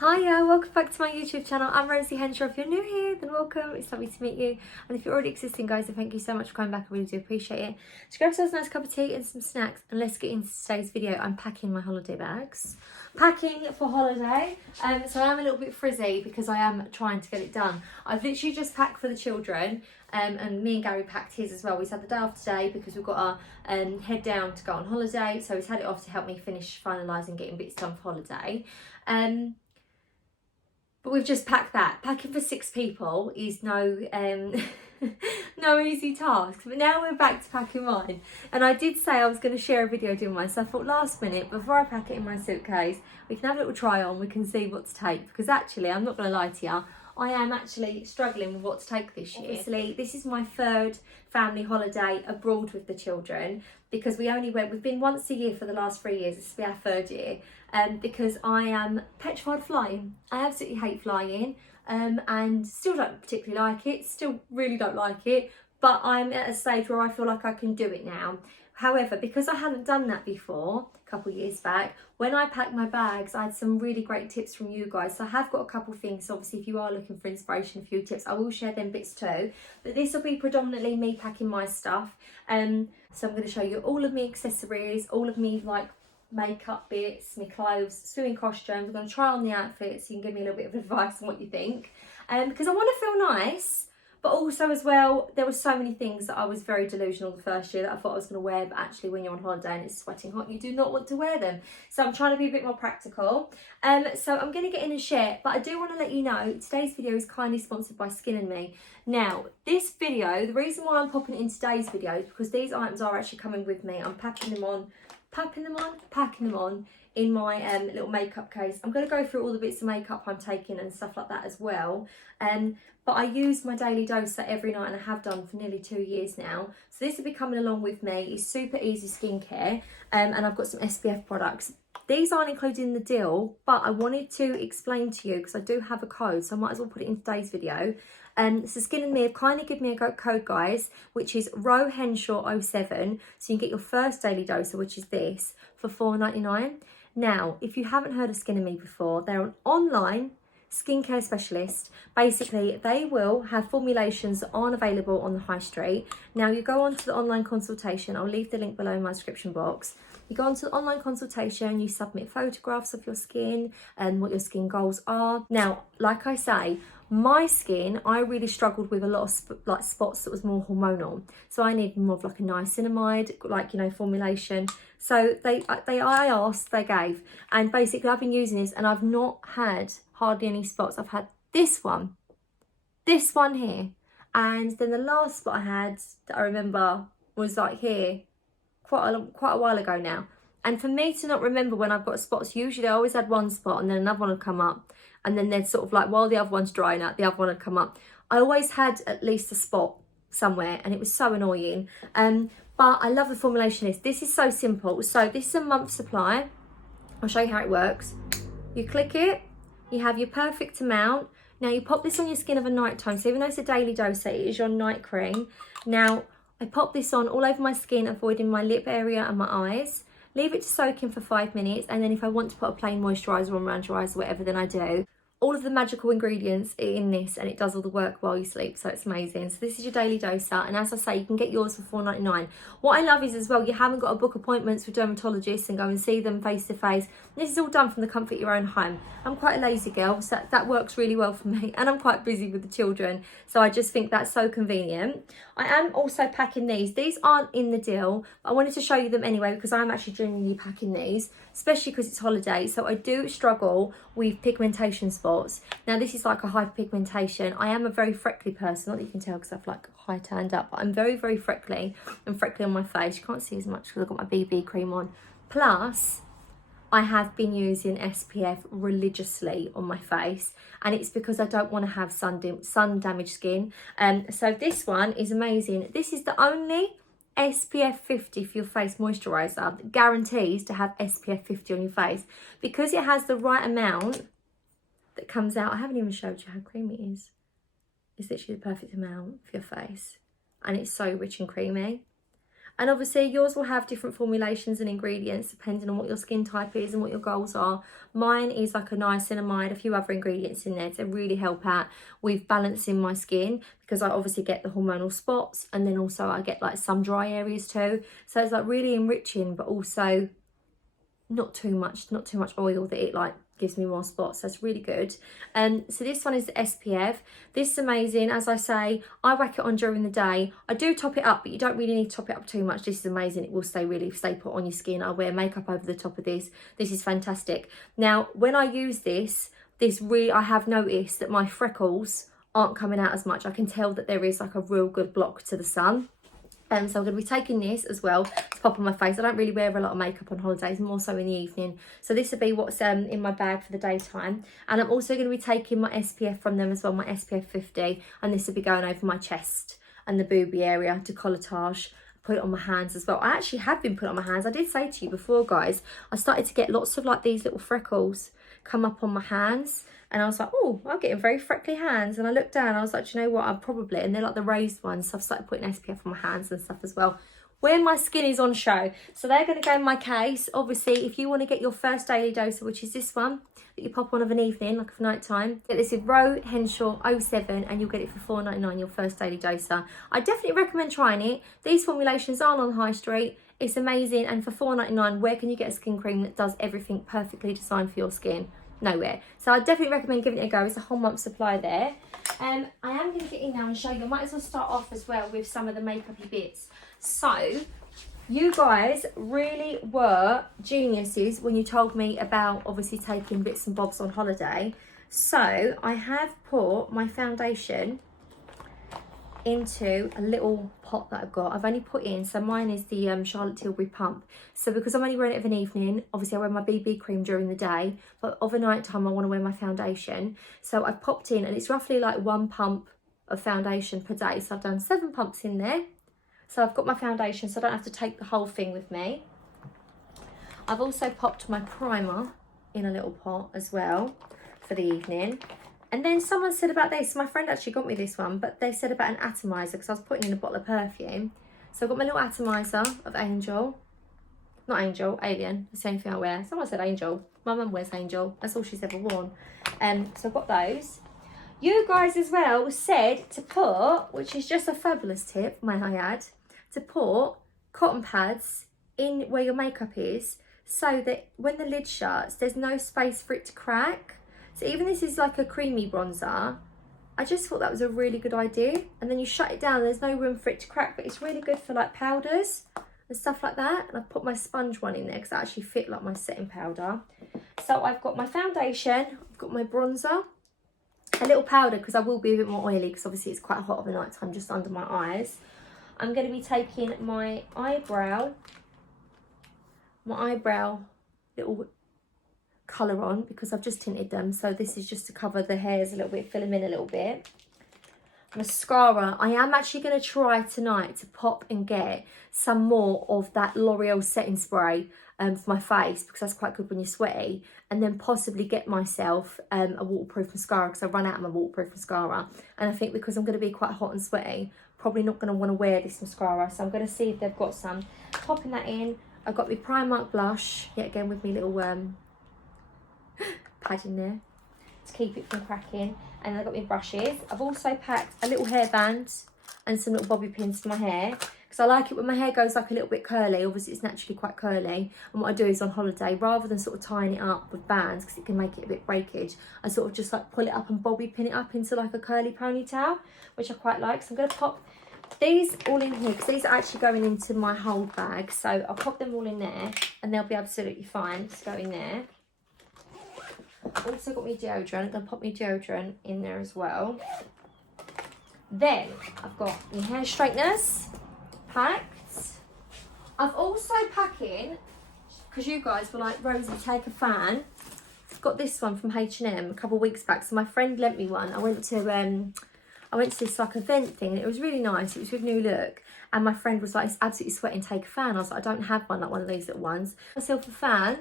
Hiya, welcome back to my YouTube channel. I'm Rosie Henshaw. If you're new here, then welcome. It's lovely to meet you. And if you're already existing, guys, then thank you so much for coming back. I really do appreciate it. So grab yourselves a nice cup of tea and some snacks, and let's get into today's video. I'm packing my holiday bags. Packing for holiday. So I'm a little bit frizzy because I am trying to get it done. I've literally just packed for the children. And me and Gary packed his as well. We've had the day off today because we've got our head down to go on holiday. So he's had it off to help me finish finalising getting bits done for holiday. But we've just packed that. Packing for 6 people is no no easy task. But now we're back to packing mine. And I did say I was going to share a video doing mine. So I thought last minute, before I pack it in my suitcase, we can have a little try on. We can see what to take. Because actually, I'm not going to lie to you, I am actually struggling with what to take this year. Obviously, this is my 3rd family holiday abroad with the children because we've been once a year for the last 3 years. This will be our 3rd year. Because I am petrified flying. I absolutely hate flying and still don't particularly like it, still really don't like it, but I'm at a stage where I feel like I can do it now. However, because I hadn't done that before, a couple of years back, when I packed my bags, I had some really great tips from you guys. So I have got a couple of things. So obviously, if you are looking for inspiration, a few tips, I will share them bits too. But this will be predominantly me packing my stuff. So I'm going to show you all of my accessories, all of me makeup bits, my clothes, swimming costumes. I'm going to try on the outfits so you can give me a little bit of advice on what you think. Because I want to feel nice, but also as well, there were so many things that I was very delusional the first year that I thought I was going to wear, but actually when you're on holiday and it's sweating hot, you do not want to wear them. So I'm trying to be a bit more practical. So I'm going to get in and share, but I do want to let you know, today's video is kindly sponsored by Skin and Me. Now, this video, the reason why I'm popping it in today's video is because these items are actually coming with me. I'm packing them on in my little makeup case. I'm going to go through all the bits of makeup I'm taking and stuff like that as well. But I use my daily doser every night and I have done for nearly 2 years now. So this will be coming along with me. It's super easy skincare and I've got some SPF products. These aren't included in the deal, but I wanted to explain to you because I do have a code, so I might as well put it in today's video. So Skin and Me have kindly given me a code, guys, which is ROHENSHAW07. So you can get your first daily doser, which is this, for $4.99. Now, if you haven't heard of Skin and Me before, they're an online skincare specialist. Basically, they will have formulations that aren't available on the high street. Now, you go on to the online consultation. I'll leave the link below in my description box. You go onto the online consultation, you submit photographs of your skin and what your skin goals are. Now, like I say, my skin, I really struggled with a lot of spots that was more hormonal. So I need more of like a niacinamide, formulation. So I asked, they gave. And basically I've been using this and I've not had hardly any spots. I've had this one here. And then the last spot I had that I remember was like here, quite a while ago now. And for me to not remember when I've got spots, usually I always had one spot and then another one would come up. And then they'd sort of like, while the other one's drying out, the other one would come up. I always had at least a spot somewhere and it was so annoying. But I love the formulation of this. This is so simple. So this is a month supply. I'll show you how it works. You click it, you have your perfect amount. Now you pop this on your skin of a night tone. So even though it's a daily dose, it is your night cream. Now I pop this on all over my skin, avoiding my lip area and my eyes. Leave it to soak in for 5 minutes, and then if I want to put a plain moisturiser on around your eyes or whatever, then I do. All of the magical ingredients are in this and it does all the work while you sleep, so it's amazing. So this is your daily doser, and as I say, you can get yours for $4.99. What I love is as well, you haven't got to book appointments with dermatologists and go and see them face to face. This is all done from the comfort of your own home. I'm quite a lazy girl, so that works really well for me, and I'm quite busy with the children, so I just think that's so convenient. I am also packing these. These aren't in the deal, but I wanted to show you them anyway because I'm actually genuinely packing these, especially because it's holiday. So I do struggle with pigmentation spots. Now this is like a hyperpigmentation. I am a very freckly person, not that you can tell because I've like high turned up, but I'm very, very freckly and freckly on my face. You can't see as much because I've got my BB cream on. Plus, I have been using SPF religiously on my face, and it's because I don't want to have sun damaged skin. So this one is amazing. This is the only SPF 50 for your face moisturiser that guarantees to have SPF 50 on your face, because it has the right amount that comes out. I haven't even showed you how creamy it is. It's literally the perfect amount for your face, and it's so rich and creamy. And obviously yours will have different formulations and ingredients depending on what your skin type is and what your goals are. Mine is like a niacinamide, a few other ingredients in there to really help out with balancing my skin, because I obviously get the hormonal spots, and then also I get like some dry areas too. So it's like really enriching, but also not too much oil that it like gives me more spots. That's really good. So this one is the SPF. This is amazing. As I say, I whack it on during the day. I do top it up, but you don't really need to top it up too much. This is amazing. It will stay put on your skin. I wear makeup over the top of this. This is fantastic. Now when I use this really, I have noticed that my freckles aren't coming out as much. I can tell that there is like a real good block to the sun. So I'm going to be taking this as well to pop on my face. I don't really wear a lot of makeup on holidays, more so in the evening. So this will be what's in my bag for the daytime. And I'm also going to be taking my SPF from them as well, my SPF 50. And this will be going over my chest and the boobie area, décolletage. Put it on my hands as well. I actually have been put on my hands. I did say to you before, guys, I started to get lots of like these little freckles come up on my hands. And I was like, oh, I'm getting very freckly hands. And I looked down, I was like, do you know what? I'm probably, and they're like the raised ones. So I've started putting SPF on my hands and stuff as well, when my skin is on show. So they're going to go in my case. Obviously, if you want to get your first daily doser, which is this one, that you pop on of an evening, like for night time, get this with Roe Henshaw 07, and you'll get it for £4.99, your first daily doser. I definitely recommend trying it. These formulations aren't on high street. It's amazing. And for £4.99, where can you get a skin cream that does everything perfectly designed for your skin? Nowhere. So I definitely recommend giving it a go. It's a whole month supply there. I am going to get in now and show you. I might as well start off as well with some of the makeup-y bits. So you guys really were geniuses when you told me about obviously taking bits and bobs on holiday. So I have put my foundation into a little pot that I've got. I've only put in, so mine is the Charlotte Tilbury pump. So because I'm only wearing it of an evening, obviously I wear my BB cream during the day, but of a night time I want to wear my foundation. So I've popped in, and it's roughly like 1 pump of foundation per day. So I've done 7 pumps in there. So I've got my foundation, so I don't have to take the whole thing with me. I've also popped my primer in a little pot as well for the evening. And then someone said about this, my friend actually got me this one, but they said about an atomizer, because I was putting in a bottle of perfume. So I've got my little atomizer of Angel. Not Angel, Alien, the same thing I wear. Someone said Angel. My mum wears Angel. That's all she's ever worn. So I've got those. You guys as well said to put, which is just a fabulous tip, may I add, to put cotton pads in where your makeup is, so that when the lid shuts, there's no space for it to crack. So even this is like a creamy bronzer, I just thought that was a really good idea. And then you shut it down, there's no room for it to crack, but it's really good for like powders and stuff like that. And I've put my sponge one in there because that actually fit like my setting powder. So I've got my foundation, I've got my bronzer, a little powder because I will be a bit more oily because obviously it's quite hot of a night time just under my eyes. I'm going to be taking my eyebrow little colour on because I've just tinted them. So this is just to cover the hairs a little bit, fill them in a little bit. Mascara, I am actually going to try tonight to pop and get some more of that L'Oreal setting spray for my face, because that's quite good when you're sweaty, and then possibly get myself a waterproof mascara because I run out of my waterproof mascara. And I think because I'm going to be quite hot and sweaty, probably not going to want to wear this mascara, so I'm going to see if they've got some. Popping that in. I've got my Primark blush, yet again with my little pad in there to keep it from cracking. And I've got my brushes. I've also packed a little hairband and some little bobby pins for my hair, because I like it when my hair goes like a little bit curly. Obviously it's naturally quite curly, and what I do is on holiday, rather than sort of tying it up with bands because it can make it a bit breakage, I sort of just like pull it up and bobby pin it up into like a curly ponytail, which I quite like. So I'm going to pop these all in here because these are actually going into my hold bag, so I'll pop them all in there and they'll be absolutely fine to go in there. I've also got my deodorant. I'm going to pop my deodorant in there as well. Then I've got my hair straighteners packed. I've also packing, because you guys were like, Rosie, take a fan. I've got this one from H&M a couple of weeks back. So my friend lent me one. I went to this like event thing, and it was really nice. It was with New Look, and my friend was like, it's absolutely sweating, take a fan. I was like, I don't have one, like one of these little ones. Myself a fan.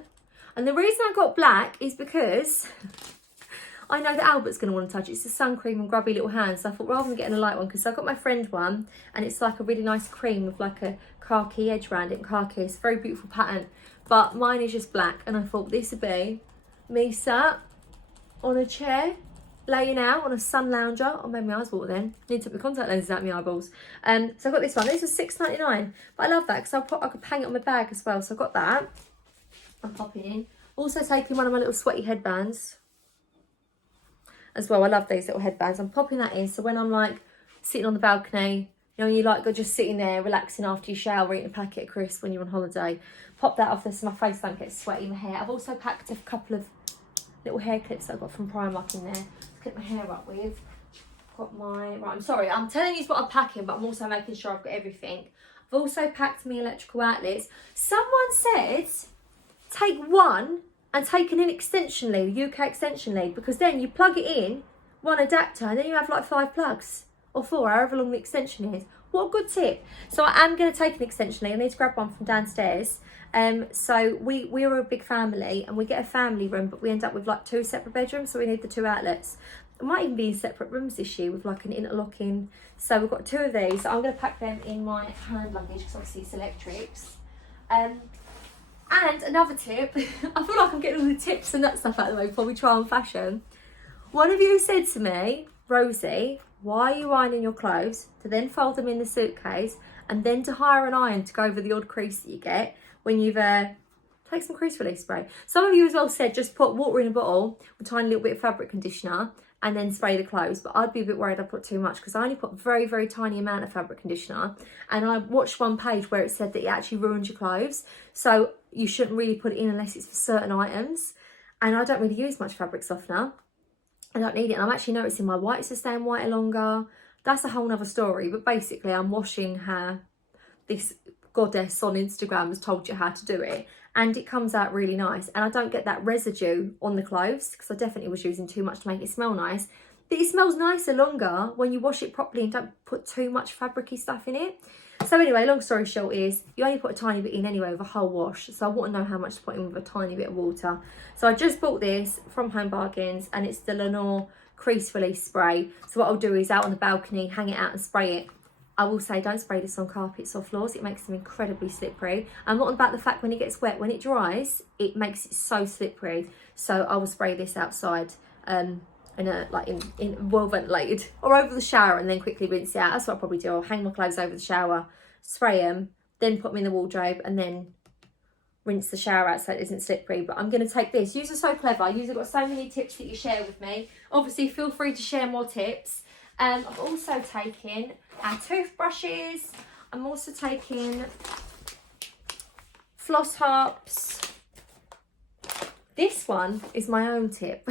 And the reason I got black is because I know that Albert's going to want to touch it. It's a sun cream and grubby little hands. So I thought rather than getting a light one, because I got my friend one and it's like a really nice cream with like a khaki edge around it. Khaki, it's a very beautiful pattern. But mine is just black, and I thought this would be me sat on a chair, laying out on a sun lounger. Oh, maybe my eyes water then. Need to put my contact lenses out of my eyeballs. So I got this one. This was $6.99, but I love that because I could hang it on my bag as well. So I got that. I'm popping in. Also taking one of my little sweaty headbands as well. I love these little headbands. I'm popping that in. So when I'm like sitting on the balcony, you know, you like go just sitting there relaxing after you shower, eating a packet of crisps when you're on holiday, pop that off there so my face don't get sweaty in my hair. I've also packed a couple of little hair clips that I got from Primark in there to clip my hair up with. Got my, right, I'm sorry, I'm telling you what I'm packing, but I'm also making sure I've got everything. I've also packed me electrical outlets. Someone said take one and take an extension lead, UK extension lead, because then you plug it in, one adapter, and then you have like 5 plugs. Or 4, however long the extension is. What a good tip. So I am going to take an extension lead. I need to grab one from downstairs. So we're a big family and we get a family room, but we end up with like 2 separate bedrooms, so we need the 2 outlets. It might even be in separate rooms this year with like an interlocking. So we've got 2 of these. I'm going to pack them in my hand luggage because obviously it's electrics. And another tip, I feel like I'm getting all the tips and that stuff out of the way before we try on fashion. One of you said to me, Rosie, why are you ironing your clothes to then fold them in the suitcase and then to hire an iron to go over the odd crease that you get when you've take some crease release spray. Some of you as well said just put water in a bottle with a tiny little bit of fabric conditioner and then spray the clothes, but I'd be a bit worried I put too much because I only put a very, very tiny amount of fabric conditioner, and I watched one page where it said that it actually ruins your clothes, so you shouldn't really put it in unless it's for certain items. And I don't really use much fabric softener. I don't need it, and I'm actually noticing my whites are staying whiter longer. That's a whole nother story, but basically I'm washing how this goddess on Instagram has told you how to do it, and it comes out really nice, and I don't get that residue on the clothes because I definitely was using too much to make it smell nice, but it smells nicer longer when you wash it properly and don't put too much fabricy stuff in it. So anyway, long story short is you only put a tiny bit in anyway with a whole wash, so I want to know how much to put in with a tiny bit of water. So I just bought this from Home Bargains, and it's the Lenore crease release spray. So what I'll do is out on the balcony, hang it out and spray it. I will say don't spray this on carpets or floors, it makes them incredibly slippery. I'm not about the fact when it gets wet, when it dries, it makes it so slippery. So I will spray this outside in well ventilated or over the shower and then quickly rinse it out. That's what I'll probably do. I'll hang my clothes over the shower, spray them, then put them in the wardrobe and then rinse the shower out so it isn't slippery. But I'm going to take this. Yous are so clever. Yous have got so many tips that you share with me. Obviously, feel free to share more tips. I've also taken our toothbrushes. I'm also taking floss harps. This one is my own tip.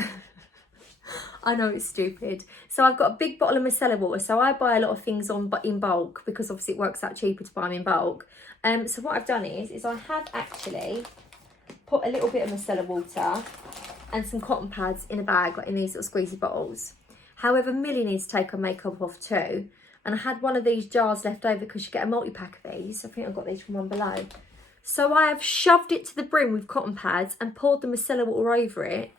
I know it's stupid. So I've got a big bottle of micellar water. So I buy a lot of things in bulk because obviously it works out cheaper to buy them in bulk. So what I've done is I have actually put a little bit of micellar water and some cotton pads in a bag, like in these little squeezy bottles. However, Millie needs to take her makeup off too. And I had one of ththese jars left over because you get a multi-pack of these. I think I got these from one below. So I have shoved it to the brim with cotton pads and poured the micellar water over it.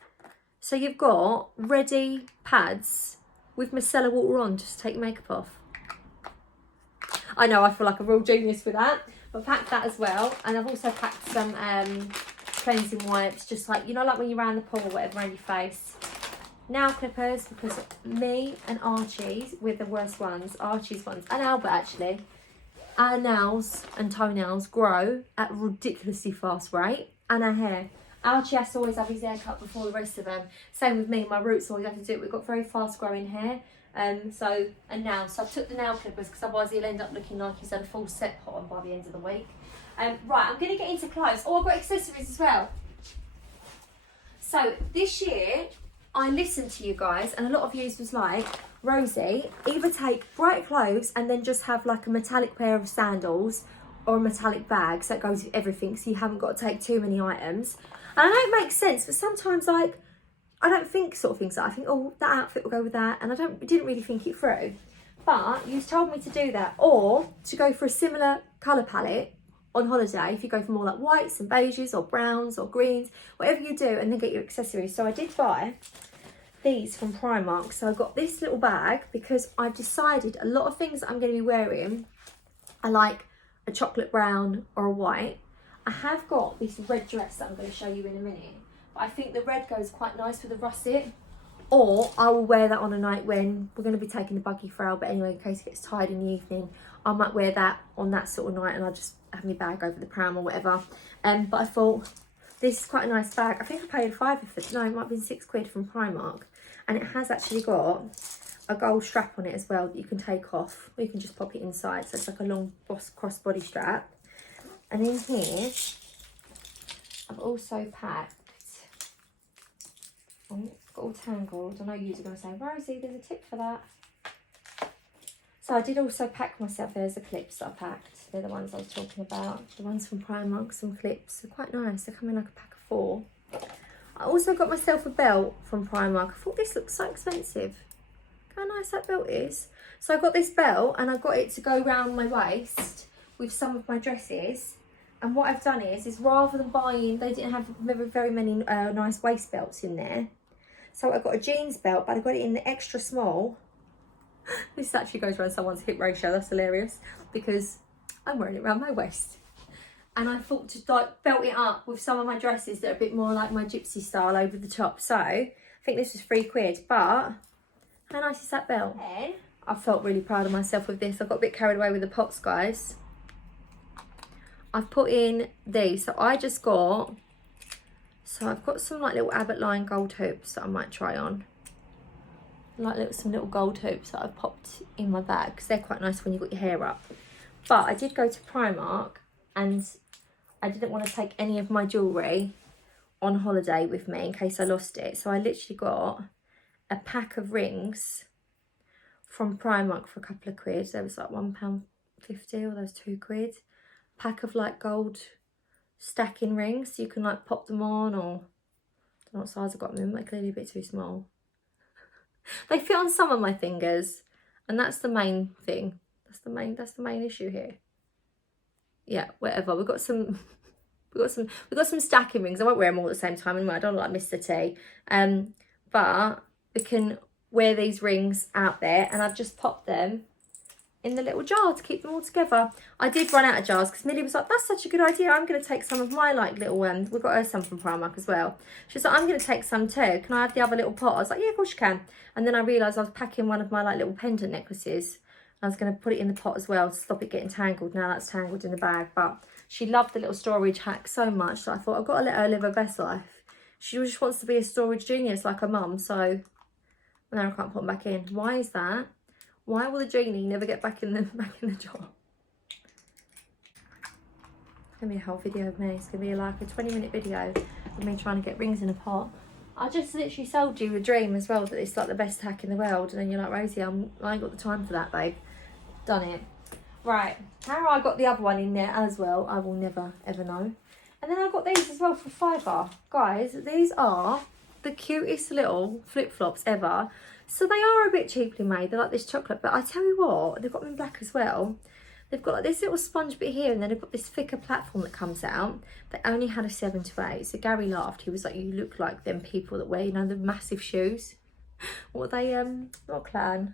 So you've got ready pads with micellar water on just to take your makeup off. I know, I feel like a real genius with that. But I packed that as well. And I've also packed some cleansing wipes, just like, you know, like when you're around the pool or whatever, around your face. Nail clippers, because me and Archie's, we're the worst ones, Archie's ones, and Albert actually, our nails and toenails grow at a ridiculously fast rate, and our hair. Archie has to always have his hair cut before the rest of them. Same with me, my roots always have to do it. We've got very fast growing hair. And now, so I took the nail clippers because otherwise he'll end up looking like he's had a full set put on by the end of the week. Right, I'm going to get into clothes. Oh, I've got accessories as well. So this year, I listened to you guys, and a lot of you was like, Rosie, either take bright clothes and then just have like a metallic pair of sandals or a metallic bag, so it goes with everything, so you haven't got to take too many items. And I know it makes sense, but sometimes like, I don't think sort of things like, I think, oh, that outfit will go with that, and I didn't really think it through. But you told me to do that, or to go for a similar colour palette on holiday, if you go for more like whites and beiges or browns or greens, whatever you do, and then get your accessories. So I did buy these from Primark. So I got this little bag because I've decided a lot of things that I'm going to be wearing are like a chocolate brown or a white. I have got this red dress that I'm going to show you in a minute, but I think the red goes quite nice with the russet. Or I will wear that on a night when we're going to be taking the buggy for but anyway, in case it gets tired in the evening, I might wear that on that sort of night, and I'll just have my bag over the pram or whatever. But I thought this is quite a nice bag. I think I paid £5 for it. No, it might have been £6 from Primark, and it has actually got a gold strap on it as well that you can take off, or you can just pop it inside. So it's like a long crossbody strap. And in here, I've also packed. Oh, it's got all tangled. I know you are going to say, Rosie, there's a tip for that. So I did also pack myself, there's the clips that I packed. They're the ones I was talking about. The ones from Primark, some clips. They're quite nice. They come in like a pack of 4. I also got myself a belt from Primark. I thought this looks so expensive. Look how nice that belt is. So I got this belt and I got it to go round my waist with some of my dresses. And what I've done is rather than buying, they didn't have very many nice waist belts in there. So I got a jeans belt, but I got it in the extra small. This actually goes around someone's hip ratio. That's hilarious because I'm wearing it around my waist. And I thought to like belt it up with some of my dresses that are a bit more like my gypsy style over the top. So I think this was £3, but how nice is that belt? And I felt really proud of myself with this. I got a bit carried away with the pots, guys. I've put in these. So I've got some like little Abbott line gold hoops that I might try on. Like some little gold hoops that I've popped in my bag because they're quite nice when you've got your hair up. But I did go to Primark and I didn't want to take any of my jewellery on holiday with me in case I lost it. So I literally got a pack of rings from Primark for a couple of quid. There was like £1.50 or those £2. Pack of like gold stacking rings. So you can like pop them on, or I don't know what size I got them in. They're clearly a bit too small. They fit on some of my fingers, and that's the main thing. That's the main issue here. Yeah, whatever. We've got some stacking rings. I won't wear them all at the same time anyway. I don't look like Mr. T. But we can wear these rings out there, and I've just popped them in the little jar to keep them all together. I did run out of jars because Millie was like, that's such a good idea. I'm going to take some of my like little ones. We've got her some from Primark as well. She was like, I'm going to take some too. Can I have the other little pot? I was like, yeah, of course you can. And then I realised I was packing one of my like little pendant necklaces. I was going to put it in the pot as well to stop it getting tangled. Now that's tangled in the bag. But she loved the little storage hack so much that I thought, I've got to let her live her best life. She just wants to be a storage genius like her mum. So now I can't put them back in. Why is that? Why will the genie never get back in the jar? It's gonna be a whole video of me. It's gonna be like a 20-minute video of me trying to get rings in a pot. I just literally sold you a dream as well that it's like the best hack in the world, and then you're like, Rosie, I ain't got the time for that, babe. Done it. Right, how I got the other one in there as well, I will never ever know. And then I got these as well for £5. Guys, these are the cutest little flip-flops ever. So they are a bit cheaply made. They're like this chocolate, but I tell you what, they've got them in black as well. They've got like this little sponge bit here, and then they've got this thicker platform that comes out. They only had a 7 to 8. So Gary laughed. He was like, you look like them people that wear, you know, the massive shoes. What are they, not clan.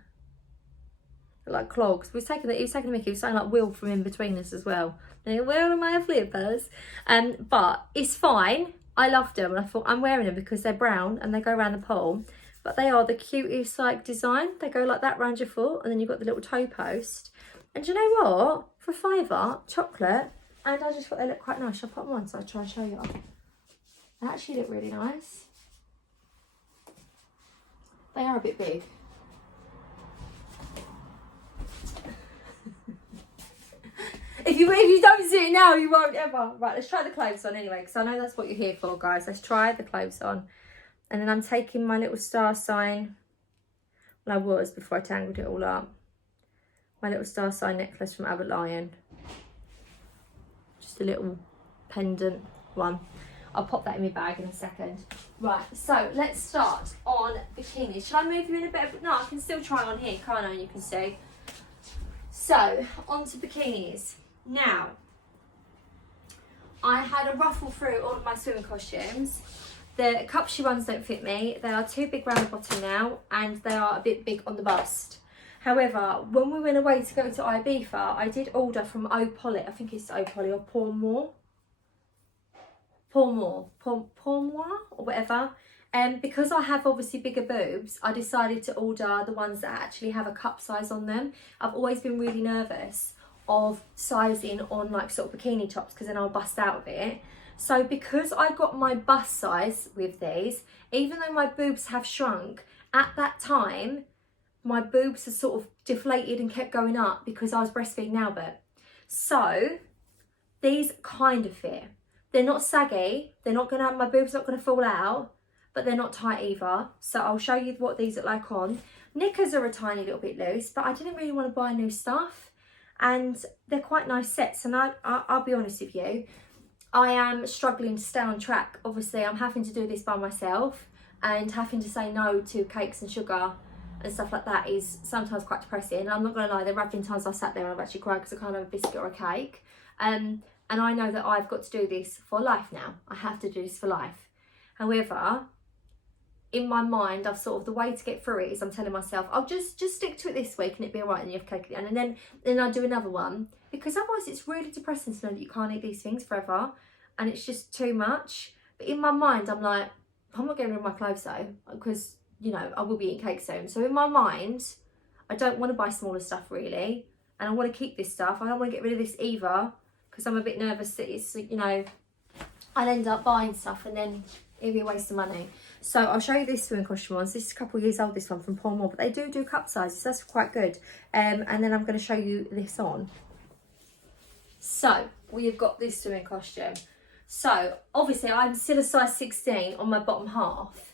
They're like clogs. He was taking a mickey. He was saying like Will from In Between Us as well. And where are my flippers? But it's fine. I loved them, and I thought I'm wearing them because they're brown and they go around the pole. But they are the cutest like design. They go like that round your foot, and then you've got the little toe post. And do you know what? For £5, chocolate, and I just thought they look quite nice. I'll put them on so I'll try and show you. They actually look really nice. They are a bit big. If you don't see it now, you won't ever. Right, let's try the clothes on anyway, because I know that's what you're here for, guys. Let's try the clothes on. And then I'm taking my little star sign. Well, I was before I tangled it all up. My little star sign necklace from Abbott Lion. Just a little pendant one. I'll pop that in my bag in a second. Right, so let's start on bikinis. Shall I move you in a bit? No, I can still try on here, can't I? You can see. So, on to bikinis. Now, I had a ruffle through all of my swimming costumes. The cup shoe ones don't fit me. They are too big round the bottom now, and they are a bit big on the bust. However, when we went away to go to Ibiza, I did order from Opoly. I think it's Opoly or Pourmoire or whatever. And because I have obviously bigger boobs, I decided to order the ones that actually have a cup size on them. I've always been really nervous of sizing on like sort of bikini tops because then I'll bust out of it. So because I got my bust size with these, even though my boobs have shrunk, at that time, my boobs are sort of deflated and kept going up because I was breastfeeding Albert. So these kind of fit. They're not saggy. They're not gonna, my boobs not gonna fall out, but they're not tight either. So I'll show you what these look like on. Knickers are a tiny little bit loose, but I didn't really want to buy new stuff. And they're quite nice sets. And I'll be honest with you, I am struggling to stay on track. Obviously, I'm having to do this by myself, and having to say no to cakes and sugar and stuff like that is sometimes quite depressing. And I'm not going to lie, there have been times I've sat there and I've actually cried because I can't have a biscuit or a cake. And I know that I've got to do this for life now. I have to do this for life. However, in my mind, I've sort of, the way to get through it is I'm telling myself, I'll just stick to it this week and it'll be all right, and you have cake again. And then I'll do another one, because otherwise it's really depressing to know that you can't eat these things forever and it's just too much. But in my mind, I'm like, I'm not getting rid of my clothes though, because, you know, I will be eating cake soon. So in my mind, I don't want to buy smaller stuff really. And I want to keep this stuff. I don't want to get rid of this either, because I'm a bit nervous that it's, you know, I'll end up buying stuff and then it'll be a waste of money. So I'll show you this swimming costume ones. This is a couple of years old, this one from Pourmoire, but they do cup sizes. That's quite good. And then I'm going to show you this on. So we've got this swimming costume. So obviously I'm still a size 16 on my bottom half.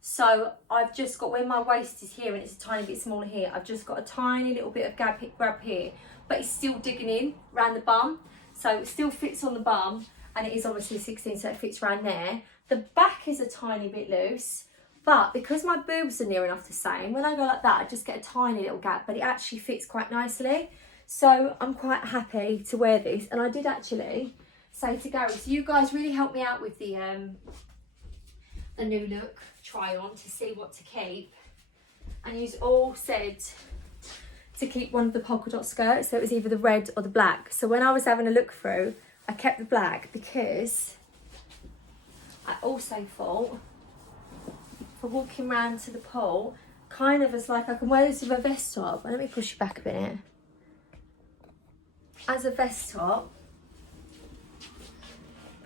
So I've just got, where my waist is here and it's a tiny bit smaller here, I've just got a tiny little bit of grab here, but it's still digging in around the bum. So it still fits on the bum, and it is obviously 16, so it fits around there. The back is a tiny bit loose, but because my boobs are near enough the same, when I go like that, I just get a tiny little gap, but it actually fits quite nicely. So I'm quite happy to wear this. And I did actually say to Gary, so you guys really helped me out with the new look try on to see what to keep. And you all said to keep one of the polka dot skirts, so it was either the red or the black. So when I was having a look through, I kept the black because I also thought for walking around to the pool, kind of as like I can wear this with a vest top. Let me push you back a minute. As a vest top,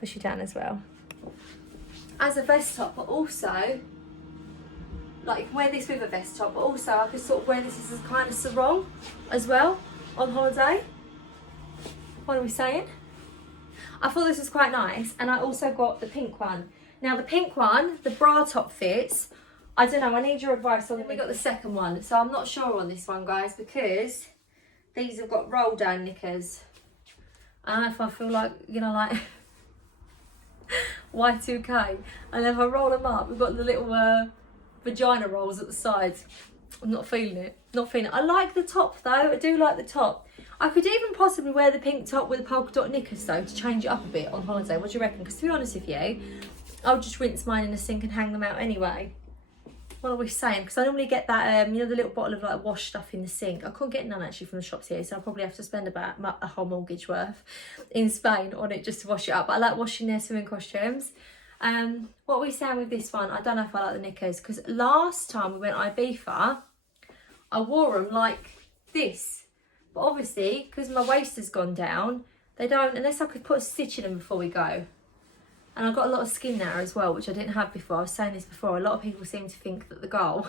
push you down as well. As a vest top, but also, like you can wear this with a vest top, but also I could sort of wear this as a kind of sarong as well on holiday. What are we saying? I thought this was quite nice, and I also got the pink one. Now the pink one, the bra top fits. I don't know, I need your advice on it. We got the second one, so I'm not sure on this one, guys, because these have got roll down knickers. I don't know if I feel like, you know, like Y2K. And if I roll them up, we've got the little vagina rolls at the sides. I'm not feeling it. Not feeling it. I like the top though. I do like the top. I could even possibly wear the pink top with the polka dot knickers though, to change it up a bit on holiday. What do you reckon? Because to be honest with you, I'll just rinse mine in the sink and hang them out anyway. What are we saying? Because I normally get that, you know, the little bottle of like wash stuff in the sink. I couldn't get none actually from the shops here, so I'll probably have to spend about a whole mortgage worth in Spain on it just to wash it up. But I like washing their swimming costumes. What are we saying with this one? I don't know if I like the knickers, because last time we went Ibiza, I wore them like this. But obviously, because my waist has gone down, they don't, unless I could put a stitch in them before we go. And I've got a lot of skin now as well, which I didn't have before. I was saying this before. A lot of people seem to think that the goal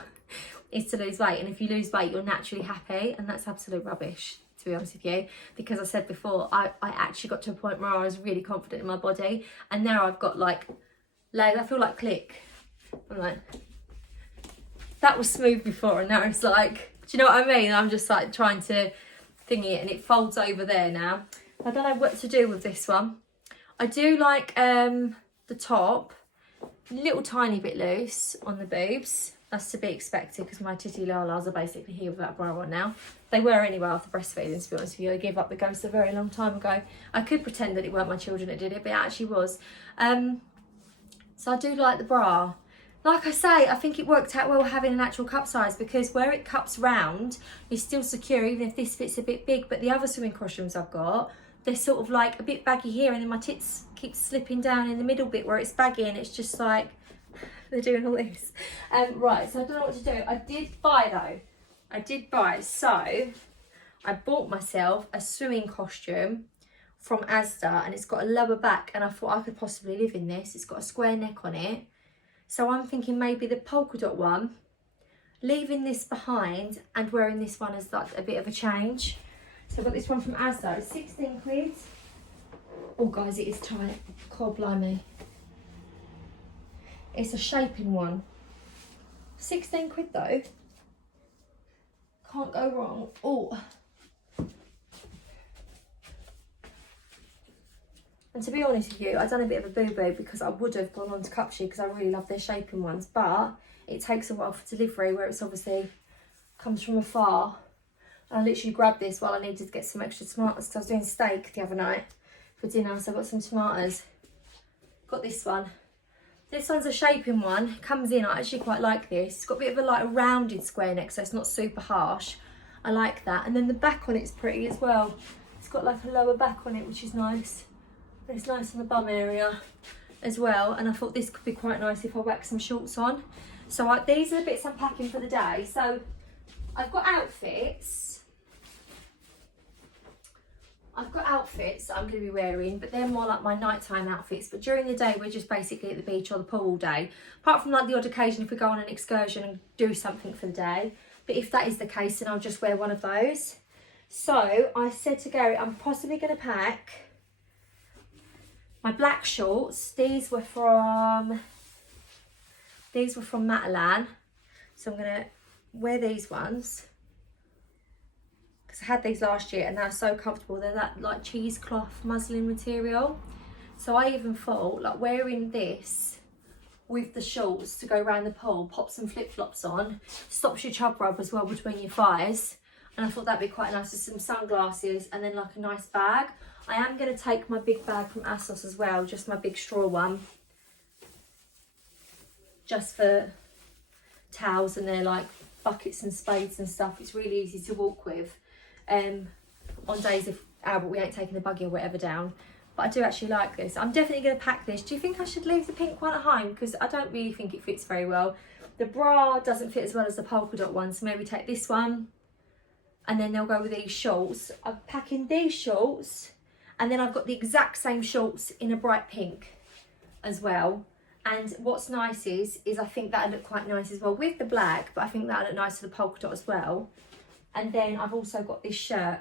is to lose weight. And if you lose weight, you're naturally happy. And that's absolute rubbish, to be honest with you. Because I said before, I actually got to a point where I was really confident in my body. And now I've got like legs. I feel like click. I'm like, that was smooth before. And now it's like, do you know what I mean? I'm just like trying to thingy it. And it folds over there now. I don't know what to do with this one. I do like the top, a little tiny bit loose on the boobs. That's to be expected because my titty lalas are basically here without bra on now. They were anyway after breastfeeding, to be honest with you. I gave up the ghost a very long time ago. I could pretend that it weren't my children that did it, but it actually was. So I do like the bra. Like I say, I think it worked out well having an actual cup size, because where it cups round, you're still secure, even if this fit's a bit big. But the other swimming costumes I've got, they're sort of like a bit baggy here, and then my tits keep slipping down in the middle bit where it's baggy, and it's just like, they're doing all this. Right, so I don't know what to do. I did buy, so I bought myself a swimming costume from Asda, and it's got a lower back, and I thought I could possibly live in this. It's got a square neck on it. So I'm thinking maybe the polka dot one, leaving this behind and wearing this one as like a bit of a change. So I've got this one from Asda, it's 16 quid. Oh guys, it is tight, God blimey. It's a shaping one. 16 quid though. Can't go wrong. Oh. And to be honest with you, I've done a bit of a boo-boo, because I would have gone on to Cupshe because I really love their shaping ones, but it takes a while for delivery, where it's obviously comes from afar. And I literally grabbed this while I needed to get some extra tomatoes, because I was doing steak the other night for dinner, so I got some tomatoes. Got this one. This one's a shaping one. It comes in, I actually quite like this. It's got a bit of a rounded square neck, so it's not super harsh. I like that. And then the back on it's pretty as well. It's got like a lower back on it, which is nice. It's nice on the bum area as well, and I thought this could be quite nice if I whack some shorts on. So these are the bits I'm packing for the day. So I've got outfits. I'm going to be wearing, but they're more like my nighttime outfits. But during the day, we're just basically at the beach or the pool all day. Apart from like the odd occasion if we go on an excursion and do something for the day. But if that is the case, then I'll just wear one of those. So I said to Gary, I'm possibly going to pack my black shorts. These were from Matalan, so I'm gonna wear these ones because I had these last year and they're so comfortable. They're that like cheesecloth muslin material. So I even thought like wearing this with the shorts to go around the pool, pop some flip-flops on, stops your chub rub as well between your thighs. And I thought that'd be quite nice with some sunglasses and then like a nice bag. I am going to take my big bag from ASOS as well, just my big straw one. Just for towels, and they're like buckets and spades and stuff. It's really easy to walk with on days if Albert, we ain't taking the buggy or whatever down. But I do actually like this. I'm definitely going to pack this. Do you think I should leave the pink one at home? Because I don't really think it fits very well. The bra doesn't fit as well as the polka dot one, so maybe take this one. And then they'll go with these shorts. I'm packing these shorts. And then I've got the exact same shorts in a bright pink as well. And what's nice is I think that'll look quite nice as well with the black, but I think that'll look nice with the polka dot as well. And then I've also got this shirt.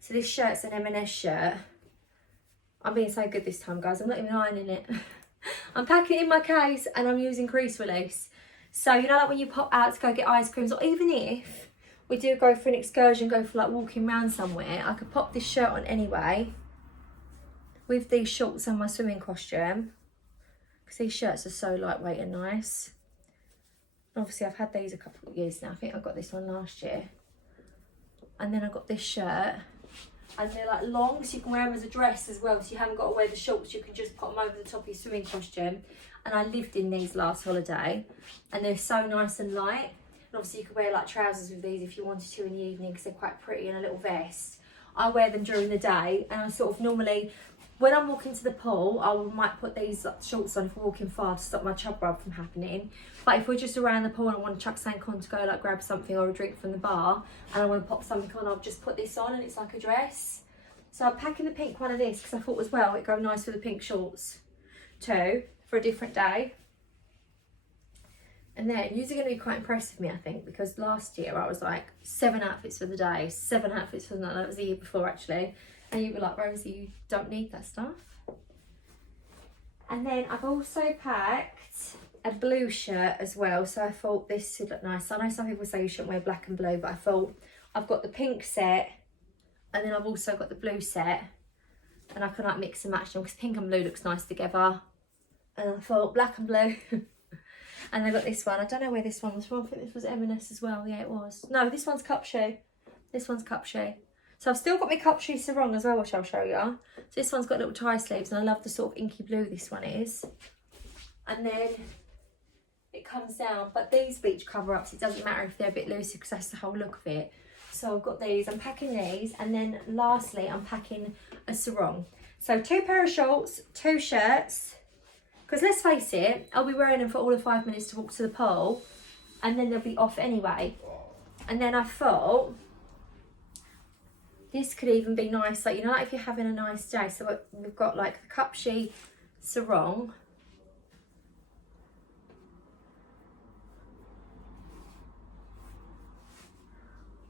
So this shirt's an M&S shirt. I'm being so good this time, guys. I'm not even ironing it. I'm packing it in my case and I'm using crease release. So, you know, like when you pop out to go get ice creams, or even if we do go for an excursion, go for like walking around somewhere, I could pop this shirt on anyway with these shorts and my swimming costume, because these shirts are so lightweight and nice. Obviously I've had these a couple of years now. I think I got this one last year. And then I got this shirt, and they're like long, so you can wear them as a dress as well, so you haven't got to wear the shorts, you can just put them over the top of your swimming costume. And I lived in these last holiday, and they're so nice and light. And obviously you could wear like trousers with these if you wanted to in the evening, because they're quite pretty, and a little vest. I wear them during the day, and I sort of normally, when I'm walking to the pool, I might put these shorts on if we're walking far to stop my chub rub from happening. But if we're just around the pool and I want to chuck something on to go like grab something or a drink from the bar, and I want to pop something on, I'll just put this on and it's like a dress. So I'm packing the pink one of this because I thought as well it'd go nice with the pink shorts too for a different day. And then you're going to be quite impressed with me, I think, because last year I was like 7 outfits for the day, 7 outfits for the night. That was the year before actually. And you were like, Rosie, you don't need that stuff. And then I've also packed a blue shirt as well. So I thought this would look nice. I know some people say you shouldn't wear black and blue, but I thought I've got the pink set and then I've also got the blue set. And I can like mix and match them because pink and blue looks nice together. And I thought black and blue. And I got this one. I don't know where this one was from. I think this was M&S as well. Yeah, it was. No, this one's Cupshe. This one's Cupshe. So I've still got my Cupshe sarong as well, which I'll show you. So this one's got little tie sleeves, and I love the sort of inky blue this one is. and then it comes down. But these beach cover-ups, it doesn't matter if they're a bit looser because that's the whole look of it. So I've got these, I'm packing these, and then lastly I'm packing a sarong. So 2 pair of shorts, 2 shirts, because let's face it, I'll be wearing them for all of 5 minutes to walk to the pool, and then they'll be off anyway. And then I thought this could even be nice, like, you know, like if you're having a nice day. So we've got like the Cupshe sarong.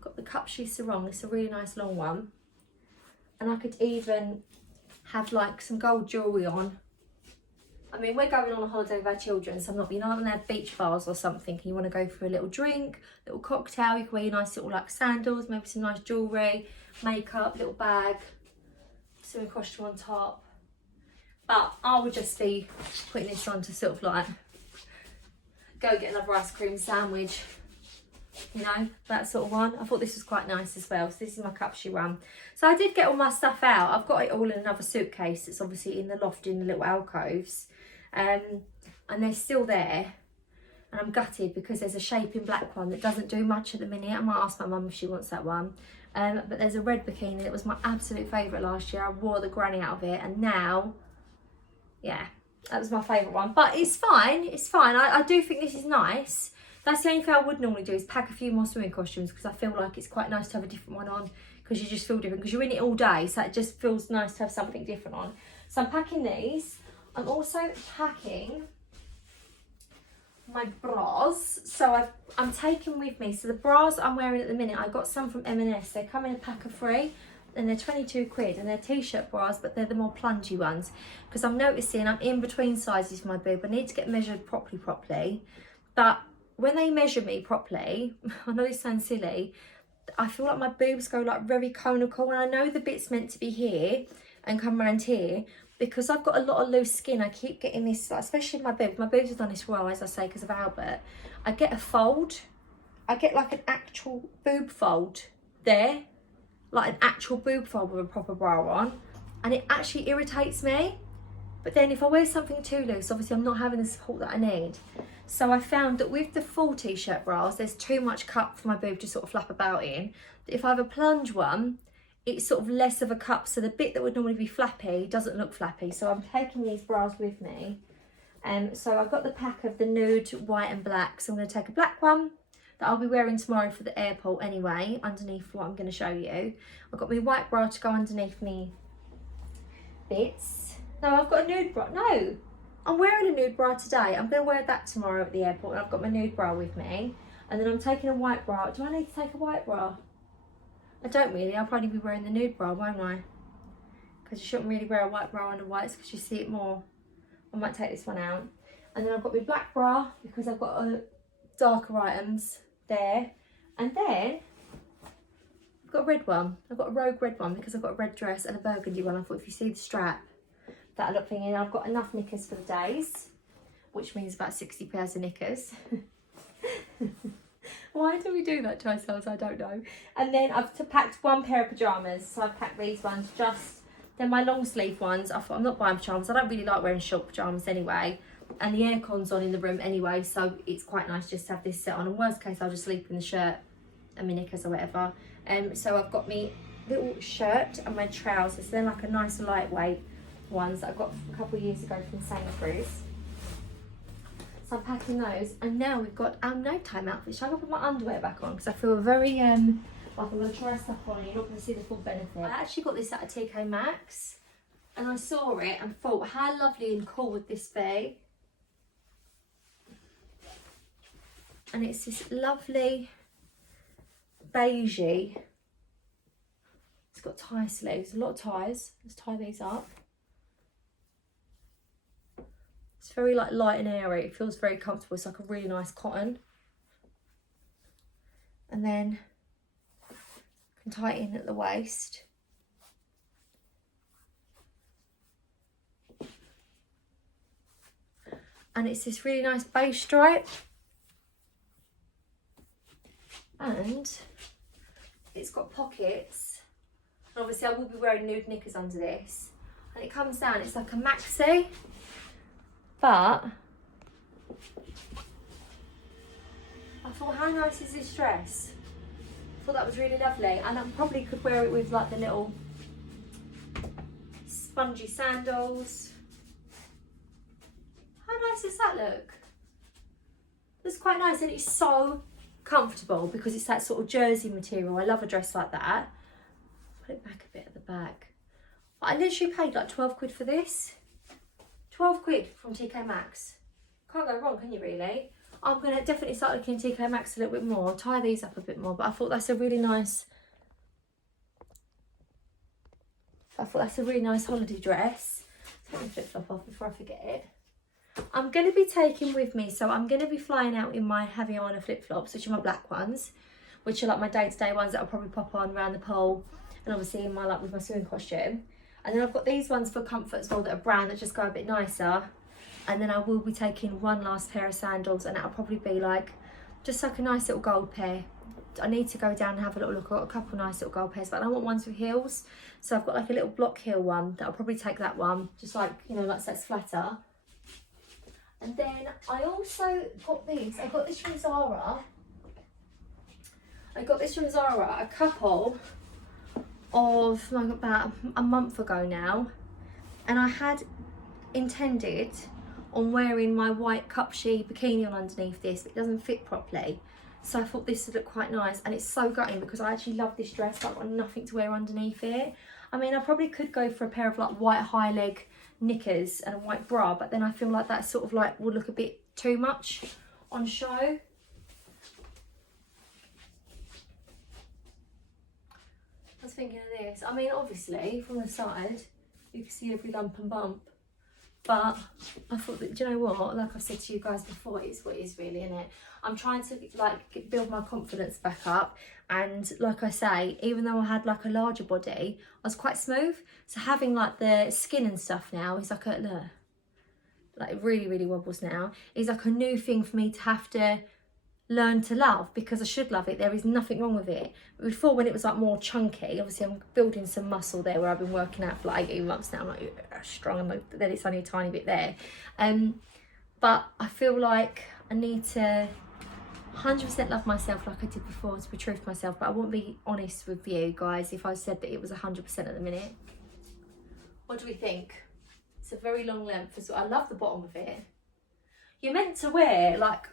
Got the Cupshe sarong, it's a really nice long one. And I could even have like some gold jewellery on. I mean, we're going on a holiday with our children, so I'm not, you know, when they have beach bars or something, and you want to go for a little drink, little cocktail, you can wear your nice little like sandals, maybe some nice jewellery, makeup, little bag, some costume on top. But I would just be putting this on to sort of like go get another ice cream sandwich, you know, that sort of one. I thought this was quite nice as well. So this is my Cupshe one. So I did get all my stuff out. I've got it all in another suitcase. It's obviously in the loft in the little alcoves. And they're still there. And I'm gutted because there's a shaping black one that doesn't do much at the minute. I might ask my mum if she wants that one. But there's a red bikini that was my absolute favourite last year. I wore the granny out of it, and now, yeah, that was my favourite one. But it's fine, it's fine. I do think this is nice. That's the only thing I would normally do, is pack a few more swimming costumes, because I feel like it's quite nice to have a different one on, because you just feel different, because you're in it all day, so it just feels nice to have something different on. So I'm packing these. I'm also packing my bras. So I'm taking with me, so the bras I'm wearing at the minute, I got some from M&S. They come in a pack of 3 and they're 22 quid, and they're t-shirt bras, but they're the more plungy ones, because I'm noticing I'm in between sizes for my boob. I need to get measured properly, but when they measure me properly, I know this sounds silly, I feel like my boobs go like very conical, and I know the bit's meant to be here and come around here, because I've got a lot of loose skin. I keep getting this, especially my boobs. My boobs have done this well, as I say, because of Albert. I get a fold. I get like an actual boob fold there, like an actual boob fold with a proper bra on, and it actually irritates me. But then if I wear something too loose, obviously I'm not having the support that I need. So I found that with the full t-shirt bras, there's too much cup for my boob to sort of flap about in. If I have a plunge one, it's sort of less of a cup, so the bit that would normally be flappy doesn't look flappy. So I'm taking these bras with me. So I've got the pack of the nude, white and black. So I'm going to take a black one that I'll be wearing tomorrow for the airport anyway, underneath what I'm going to show you. I've got my white bra to go underneath me bits. No, I've got a nude bra. No, I'm wearing a nude bra today. I'm going to wear that tomorrow at the airport, and I've got my nude bra with me. And then I'm taking a white bra. Do I need to take a white bra? I don't really. I'll probably be wearing the nude bra, won't I? Because you shouldn't really wear a white bra under whites, because you see it more. I might take this one out. And then I've got my black bra, because I've got darker items there. And then I've got a red one. I've got a rogue red one, because I've got a red dress and a burgundy one. I thought if you see the strap, that'll look thingy. And I've got enough knickers for the days, which means about 60 pairs of knickers. Why do we do that to ourselves? I don't know. And then I've packed 1 pair of pyjamas. So I've packed these ones, they're my long sleeve ones. I thought I'm not buying pyjamas. I don't really like wearing short pyjamas anyway. And the aircon's on in the room anyway, so it's quite nice just to have this set on. In worst case, I'll just sleep in the shirt and my knickers or whatever. So I've got me little shirt and my trousers. They're like a nice lightweight ones that I got a couple of years ago from Sainsbury's. So I'm packing those, and now we've got our nighttime outfit. So I'm gonna put my underwear back on, because I feel very like I'm gonna try stuff on and you're not gonna see the full benefit. I actually got this at a TK Maxx, and I saw it and thought, how lovely and cool would this be? And it's this lovely beigey. It's got tie sleeves, a lot of ties. Let's tie these up. It's very like light and airy. It feels very comfortable. It's like a really nice cotton. And then I can tie it in at the waist. And it's this really nice beige stripe. And it's got pockets. And obviously I will be wearing nude knickers under this. And it comes down, it's like a maxi. But I thought, how nice is this dress? I thought that was really lovely, and I probably could wear it with like the little spongy sandals. How nice does that look? It's quite nice, and it's so comfortable because it's that sort of jersey material. I love a dress like that. Put it back a bit at the back. I literally paid like 12 quid for this. 12 quid from TK Maxx. Can't go wrong, can you really? I'm going to definitely start looking at TK Maxx a little bit more. Tie these up a bit more, but I thought that's a really nice... holiday dress. Take my flip-flop off before I forget it. I'm going to be taking with me, so I'm going to be flying out in my heavy iron flip-flops, which are my black ones, which are like my day-to-day ones that I'll probably pop on around the pool, and obviously in my like with my swimming costume. And then I've got these ones for comfort as well that are brown that just go a bit nicer. And then I will be taking one last pair of sandals, and that'll probably be like just like a nice little gold pair. I need to go down and have a little look. I've got a couple nice little gold pairs, but I want ones with heels. So I've got like a little block heel one that I'll probably take that one, just like, you know, like so it's flatter. And then I also got these. I got this from Zara. A couple of like about a month ago now, and I had intended on wearing my white cupshe bikini on underneath this, but it doesn't fit properly. So I thought this would look quite nice, and it's so gutting because I actually love this dress, but I've got nothing to wear underneath it. I mean, I probably could go for a pair of like white high leg knickers and a white bra, but then I feel like that sort of like will look a bit too much on show. I was thinking of this. I mean, obviously from the side you can see every lump and bump, but I thought that, do you know what, like I've said to you guys before, it's what it is really, innit? I'm trying to like build my confidence back up, and like I say, even though I had like a larger body, I was quite smooth. So having like the skin and stuff now is like like it really wobbles now. It's like a new thing for me to have to learn to love, because I should love it. There is nothing wrong with it. But before, when it was like more chunky, obviously I'm building some muscle there where I've been working out for like 18 months now. I'm like strong, and like, then it's only a tiny bit there. But I feel like I need to 100% love myself like I did before, to be true to myself. But I wouldn't be honest with you guys if I said that it was 100% at the minute. What do we think? It's a very long length as well. I love the bottom of it. You're meant to wear like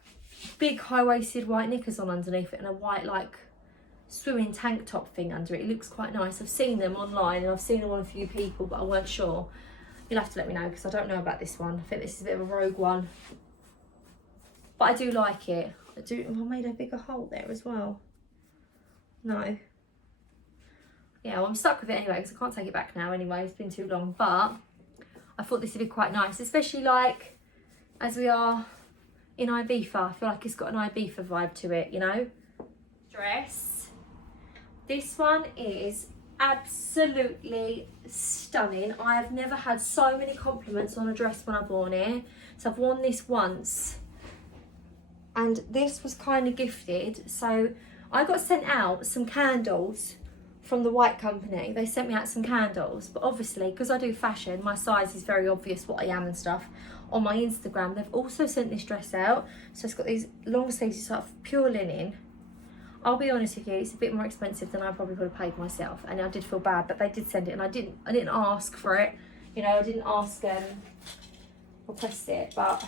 big high-waisted white knickers on underneath it and a white like swimming tank top thing under it. It looks quite nice. I've seen them online and I've seen them on a few people, but I weren't sure. You'll have to let me know because I don't know about this one. I think this is a bit of a rogue one, but I do like it. I do. I made a bigger hole there as well. No. Yeah, well, I'm stuck with it anyway because I can't take it back now anyway. It's been too long, but I thought this would be quite nice, especially like as we are in Ibiza. I feel like it's got an Ibiza vibe to it, you know. Dress. This one is absolutely stunning. I have never had so many compliments on a dress when I've worn it. So I've worn this once, and this was kind of gifted. So I got sent out some candles from the White Company. They sent me out some candles, but obviously because I do fashion, my size is very obvious what I am and stuff. On my Instagram, they've also sent this dress out. So it's got these long sleeves, it's like pure linen. I'll be honest with you, it's a bit more expensive than I probably would have paid myself, and I did feel bad, but they did send it, and I didn't ask for it. You know, I didn't ask request it, but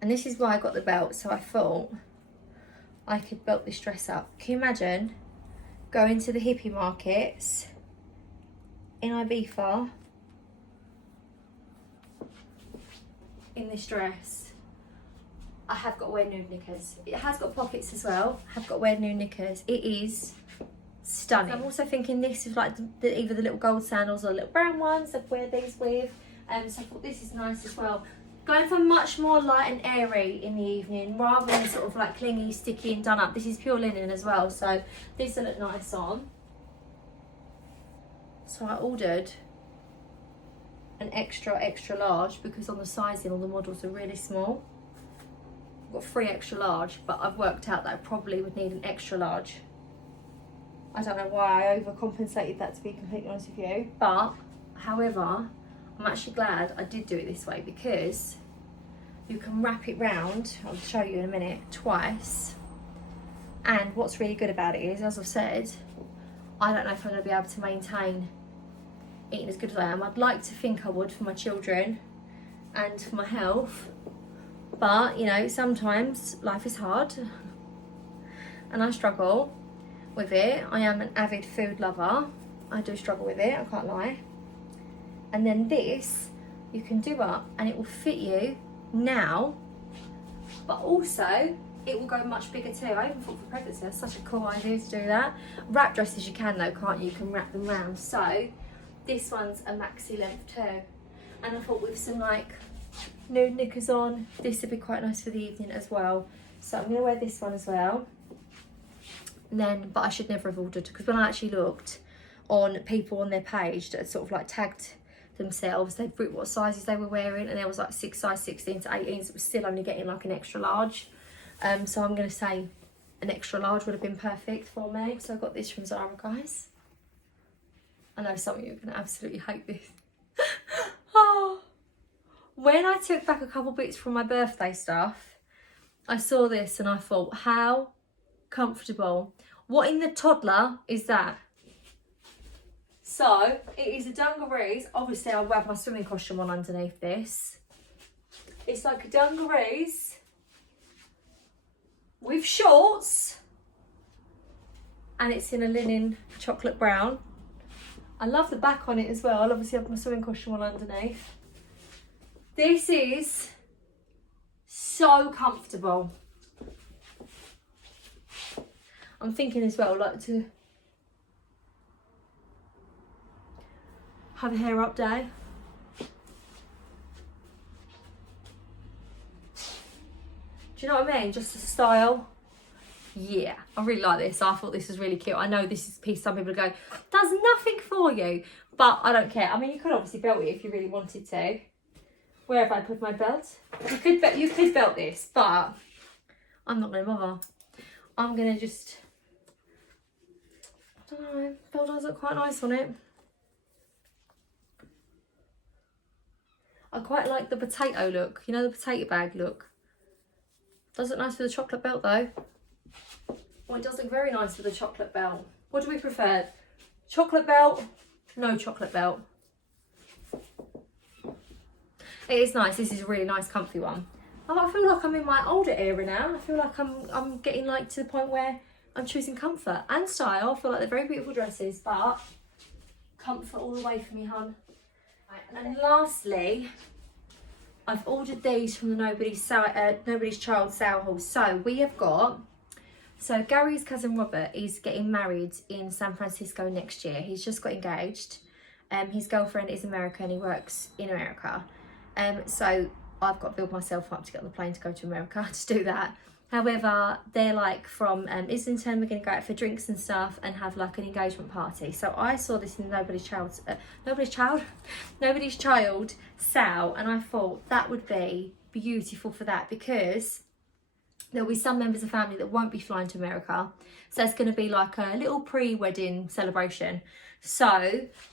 and this is why I got the belt. So I thought I could belt this dress up. Can you imagine going to the hippie markets in Ibiza in this dress? I have got to wear nude knickers. It has got pockets as well. I have got to wear nude knickers. It is stunning. So I'm also thinking this is like either the little gold sandals or the little brown ones I'd wear these with. So I thought this is nice as well. Going for much more light and airy in the evening rather than sort of like clingy, sticky and done up. This is pure linen as well, so this will look nice on. So I ordered an extra large because on the sizing all the models are really small. I've got 3 extra large, but I've worked out that I probably would need an extra large. I don't know why I overcompensated that, to be completely honest with you, but however, I'm I'm actually glad I did do it this way, because you can wrap it round, I'll show you in a minute, twice. And what's really good about it is, as I've said, I don't know if I'm going to be able to maintain eating as good as I am. I'd like to think I would for my children and for my health, but you know, sometimes life is hard and I struggle with it. I am an avid food lover. I do struggle with it, I can't lie. And then this, you can do up and it will fit you now, but also it will go much bigger too. I even thought for pregnancy, that's such a cool idea to do that. Wrap dresses you can though, can't you? You can wrap them round. So this one's a maxi length too. And I thought with some like nude knickers on, this would be quite nice for the evening as well. So I'm gonna wear this one as well. And then, but I should never have ordered, because when I actually looked on people on their page that had sort of like tagged themselves, they'd put what sizes they were wearing, and there was like size 16 to 18, so it was still only getting like an extra large. So I'm gonna say an extra large would have been perfect for me. So I got this from Zara, guys. I know some of you are gonna absolutely hate this. Oh. When I took back a couple bits from my birthday stuff, I saw this and I thought, how comfortable. What in the toddler is that? So it is a dungarees. Obviously I'll have my swimming costume on underneath this. It's like a dungarees with shorts, and it's in a linen chocolate brown. I love the back on it as well. I'll obviously have my swimming costume on underneath. This is so comfortable. I'm thinking as well, like to have a hair up day. Do you know what I mean? Just the style. Yeah, I really like this. I thought this was really cute. I know this is a piece some people go, does nothing for you, but I don't care. I mean, you could obviously belt it if you really wanted to. Where have I put my belt? You could belt this, but I'm not going to bother. I'm going to just, I don't know, belt does look quite nice on it. I quite like the potato look, you know, the potato bag look. Does look nice with the chocolate belt though. Well, it does look very nice with the chocolate belt. What do we prefer? Chocolate belt? No chocolate belt. It is nice. This is a really nice comfy one. I feel like I'm in my older era now. I feel like I'm getting like to the point where I'm choosing comfort and style. I feel like they're very beautiful dresses, but comfort all the way for me, hun. Right, and lastly, I've ordered these from the Nobody's Child sale haul. So we have got, so Gary's cousin Robert is getting married in San Francisco next year. He's just got engaged. His girlfriend is American and he works in America. So I've got to build myself up to get on the plane to go to America to do that. However, they're like from Islington. We're going to go out for drinks and stuff and have like an engagement party. So I saw this in Nobody's Child sale, and I thought that would be beautiful for that, because there'll be some members of family that won't be flying to America. So it's going to be like a little pre-wedding celebration. So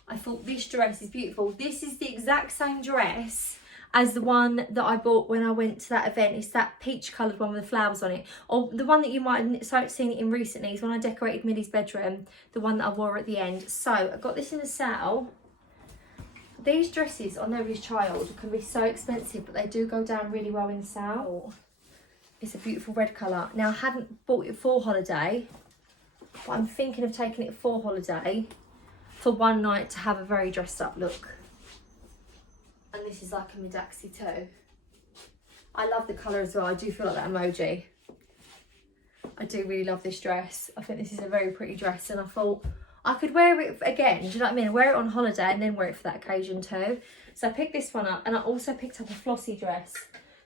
I thought this dress is beautiful. This is the exact same dress as the one that I bought when I went to that event. It's that peach coloured one with the flowers on it. Or the one that you might have seen it in recently is when I decorated Millie's bedroom, the one that I wore at the end. So I got this in a sale. These dresses on Nobody's Child can be so expensive, but they do go down really well in sale. It's a beautiful red colour. Now I hadn't bought it for holiday, but I'm thinking of taking it for holiday for one night to have a very dressed up look. And this is like a Midaxi too. I love the colour as well. I do feel like that emoji. I do really love this dress. I think this is a very pretty dress, and I thought I could wear it again. Do you know what I mean? Wear it on holiday and then wear it for that occasion too. So I picked this one up, and I also picked up a flossy dress.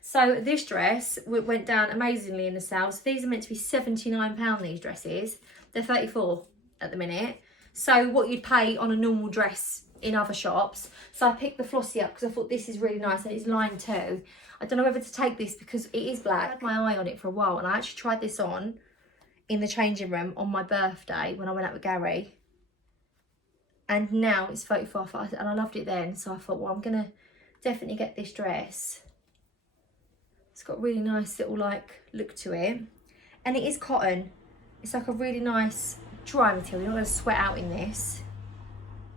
So this dress went down amazingly in the sale. So these are meant to be £79, these dresses. They're 34 at the minute. So what you'd pay on a normal dress in other shops. So I picked the flossy up because I thought this is really nice, and it's lined too. I don't know whether to take this because it is black. I had my eye on it for a while, and I actually tried this on in the changing room on my birthday when I went out with Gary. and now it's 34, and I loved it then, so I thought, well, I'm gonna definitely get this dress. It's got a really nice little like look to it, and it is cotton. It's like a really nice dry material. You're not going to sweat out in this.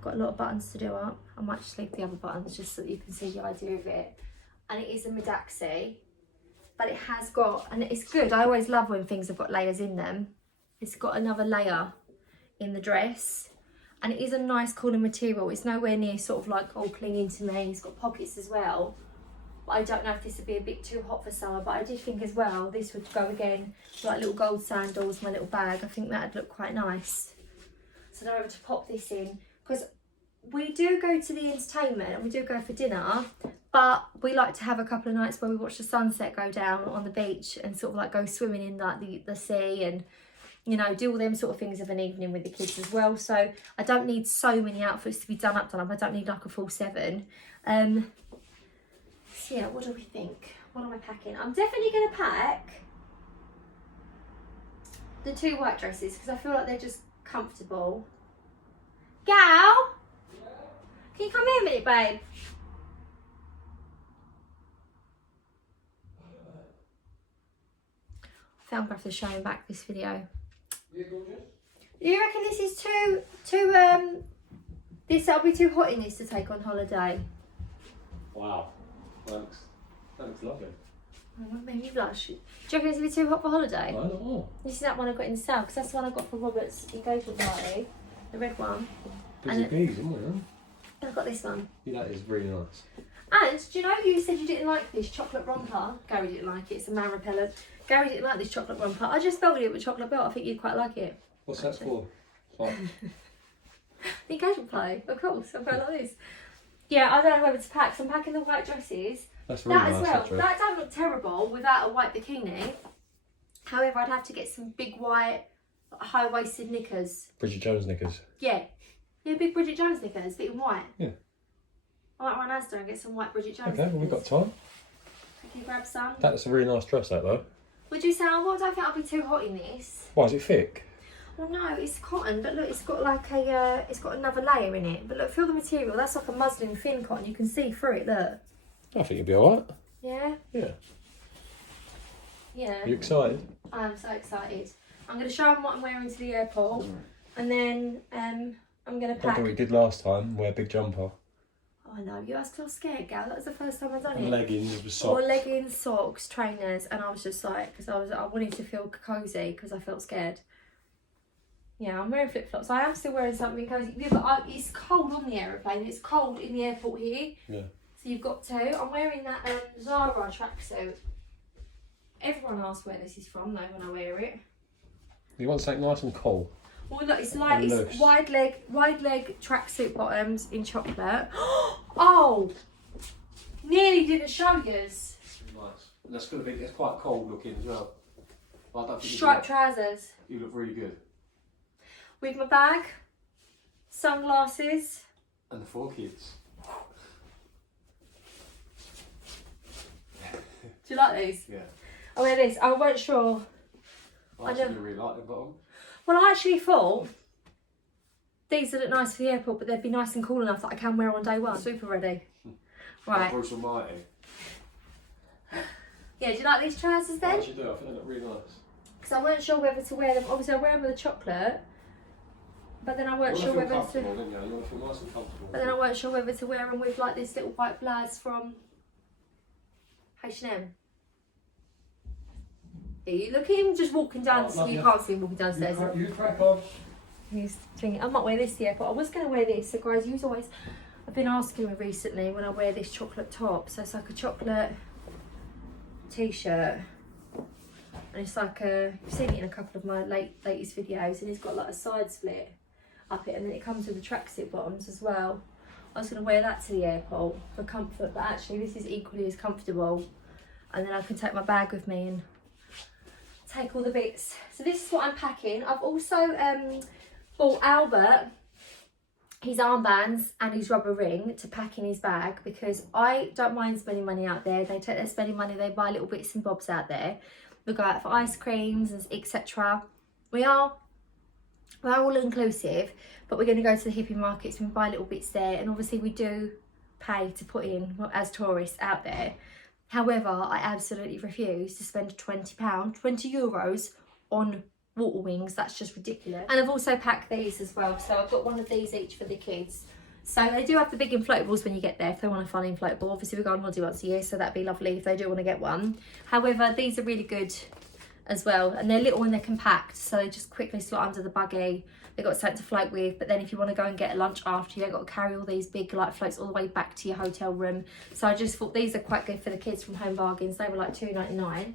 Got a lot of buttons to do up. I might just leave the other buttons just so that you can see the idea of it. And it is a Midaxi, but it has got, and it's good. I always love when things have got layers in them. It's got another layer in the dress, and it is a nice cooling material. It's nowhere near sort of like all clinging to me. It's got pockets as well. But I don't know if this would be a bit too hot for summer, but I did think as well this would go again like little gold sandals, my little bag. I think that'd look quite nice. So now I'm able to pop this in, because we do go to the entertainment and we do go for dinner, but we like to have a couple of nights where we watch the sunset go down on the beach and sort of like go swimming in like the sea, and you know, do all them sort of things of an evening with the kids as well. So I don't need so many outfits to be done up. I don't need like a full 7. So yeah, what do we think? What am I packing? I'm definitely going to pack the 2 white dresses because I feel like they're just comfortable. Gal? Can you come here a minute, babe? I think I'm going to have to show him back this video. Yeah, gorgeous. Do you reckon this is that'll be too hot in this to take on holiday? Wow. That looks lovely. Oh, made me blush. Do you reckon this will be too hot for holiday? I don't know. This is that one I got in the sale, because that's the one I got for Robert's engagement party. The red one. Busy bees, isn't it? I've got this one. Yeah, that is really nice. And do you know you said you didn't like this chocolate romper? Gary didn't like it. It's a man repellent. Gary didn't like this chocolate romper. I just belted it with chocolate belt. I think you'd quite like it. What's that for? Oh. The engagement party, of course. I'm going like this. Yeah, I don't know whether to pack. So I'm packing the white dresses. That's really that nice. as well. Actually. That don't look terrible without a white bikini. However, I'd have to get some big white high-waisted knickers. Bridget Jones knickers. Yeah. Yeah, big Bridget Jones knickers, but in white. Yeah. I might run Asda and get some white Bridget Jones Okay, knickers. well, we've got time. Can you grab some? That's a really nice dress, that though. Would you say, oh, I don't think I'll be too hot in this? Why is it thick? Well, no, it's cotton, but look, it's got like a, it's got another layer in it. But look, feel the material. That's like a muslin thin cotton. You can see through it. Look. I think you'll be alright. Yeah. Yeah. Yeah. Are you excited? I'm so excited. I'm going to show them what I'm wearing to the airport, and then I'm going to I pack. do what we did last time. Wear a big jumper. Oh, I know. I was still scared, Gal. That was the first time I've done And it. leggings with socks. Or leggings, socks, trainers, and I was just like, because I wanted to feel cosy because I felt scared. Yeah, I'm wearing flip flops. I am still wearing something cosy. Yeah, but it's cold on the aeroplane. It's cold in the airport here. Yeah. So you've got to. I'm wearing that Zara tracksuit. Everyone asks where this is from though when I wear it. You want something nice and cool? Well, look, it's like it's wide leg tracksuit bottoms in chocolate. Oh, nearly didn't show yous. Nice. And that's gonna be. It's quite cold looking as well. But I don't think Striped trousers. You look really good. With my bag, sunglasses. And the 4 kids. Do you like these? Yeah. I wear this. I weren't sure. I actually really like them bottom. Well, I actually thought these would look nice for the airport, but they'd be nice and cool enough that I can wear on day one. Super ready. Right. Bruce Almighty. Yeah, do you like these trousers then? I actually do. I think they look really nice. Because I weren't sure whether to wear them. Obviously, I wear them with a chocolate, but then I weren't sure whether to. You want to feel nice and comfortable. But then I weren't sure whether to wear them with like this little white blouse from H&M. Yeah, you look at him just walking down. You can't see him walking downstairs. You crack on. He's thinking, I might wear this here, but I was going to wear this. So guys, you always, I've been asking me recently when I wear this chocolate top. So it's like a chocolate t-shirt. And it's like a, you've seen it in a couple of my latest videos, and it's got like a side split up it, and then it comes with the tracksuit bottoms as well. I was going to wear that to the airport for comfort, but actually this is equally as comfortable. And then I can take my bag with me and take all the bits. So this is what I'm packing. I've also bought Albert his armbands and his rubber ring to pack in his bag, because I don't mind spending money out there. They take their spending money, they buy little bits and bobs out there. We go out for ice creams and etc. We are They're all inclusive, but we're going to go to the hippie markets and buy little bits there, and obviously we do pay to put in as tourists out there. However, I absolutely refuse to spend £20, 20 euros on water wings. That's just ridiculous. And I've also packed these as well, so I've got one of these each for the kids. So they do have the big inflatables when you get there if they want a fun inflatable. Obviously we go on holiday once a year, so that'd be lovely if they do want to get one. However, these are really good as well, and they're little and they're compact, so they just quickly slot under the buggy. They've got something to float with, but then if you want to go and get a lunch after, you've got to carry all these big like floats all the way back to your hotel room. So I just thought these are quite good for the kids from Home Bargains. They were like £2.99.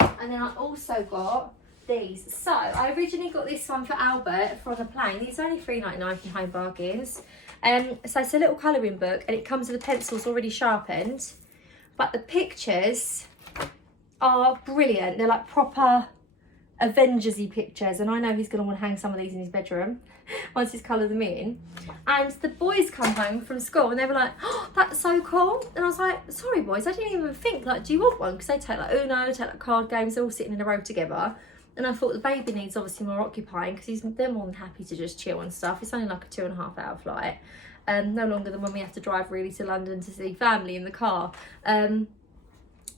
And then I also got these. So I originally got this one for Albert for on the plane. These are only £3.99 from Home Bargains. So it's a little colouring book, and it comes with the pencils already sharpened, but the pictures are brilliant. They're like proper Avengers-y pictures, and I know he's going to want to hang some of these in his bedroom once he's coloured them in. And the boys come home from school and they were like, oh, that's so cool. And I was like, sorry boys, I didn't even think, like, do you want one? Because they take like Uno, take like card games, they're all sitting in a row together. And I thought the baby needs obviously more occupying, because they're more than happy to just chill and stuff. It's only like a 2.5 hour flight, no longer than when we have to drive really to London to see family in the car.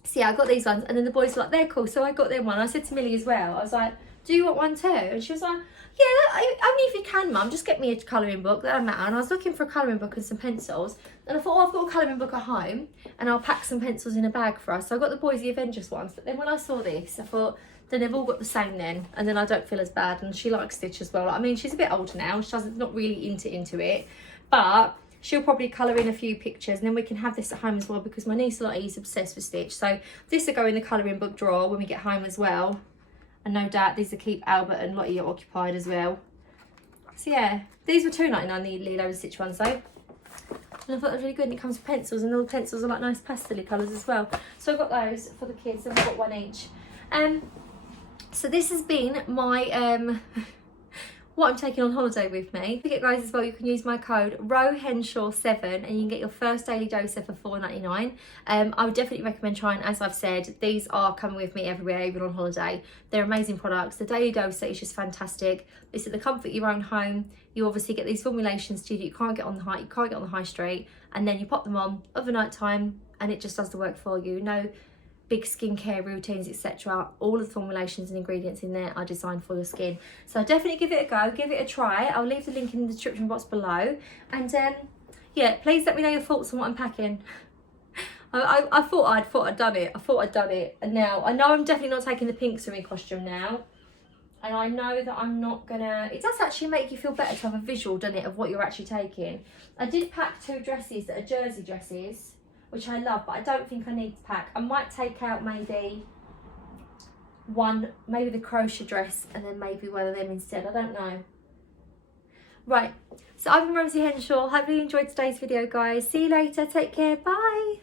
So yeah, I got these ones, and then the boys were like, they're cool, so I got them one. I said to Millie as well, I was like, do you want one too? And she was like, yeah, only if you can, mum, just get me a colouring book, that don't matter. And I was looking for a colouring book and some pencils, and I thought, oh, I've got a colouring book at home, and I'll pack some pencils in a bag for us. So I got the boys the Avengers ones, but then when I saw this, I thought, then they've all got the same then, and then I don't feel as bad. And she likes Stitch as well. I mean, she's a bit older now, not really into it, but she'll probably colour in a few pictures, and then we can have this at home as well, because my niece Lottie is obsessed with Stitch. So this will go in the colouring book drawer when we get home as well. And no doubt these will keep Albert and Lottie occupied as well. So yeah, these were £2.99, the Lilo and Stitch ones though. And I thought that was really good, and it comes with pencils, and all the pencils are like nice pastel colours as well. So I've got those for the kids, and we've got one each. So this has been my what I'm taking on holiday with me. Don't forget guys as well, you can use my code ROHENSHAW7 and you can get your first daily doser for £4.99. I would definitely recommend trying. As I've said, these are coming with me everywhere, even on holiday. They're amazing products. The daily doser is just fantastic. It's at the comfort of your own home. You obviously get these formulations to you that you can't get on the high street, and then you pop them on overnight time and it just does the work for you. No big skincare routines, etc. All of the formulations and ingredients in there are designed for your skin. So definitely give it a go, give it a try. I'll leave the link in the description box below. And yeah, please let me know your thoughts on what I'm packing. I thought I'd done it. And now I know I'm definitely not taking the pink swimming costume now. And I know that I'm not gonna, it does actually make you feel better to have a visual, doesn't it, of what you're actually taking. I did pack 2 dresses that are jersey dresses, which I love, but I don't think I need to pack. I might take out maybe the crochet dress, and then maybe one of them instead. I don't know. Right, so I've been Rosie Henshaw. Hope you enjoyed today's video, guys. See you later. Take care. Bye.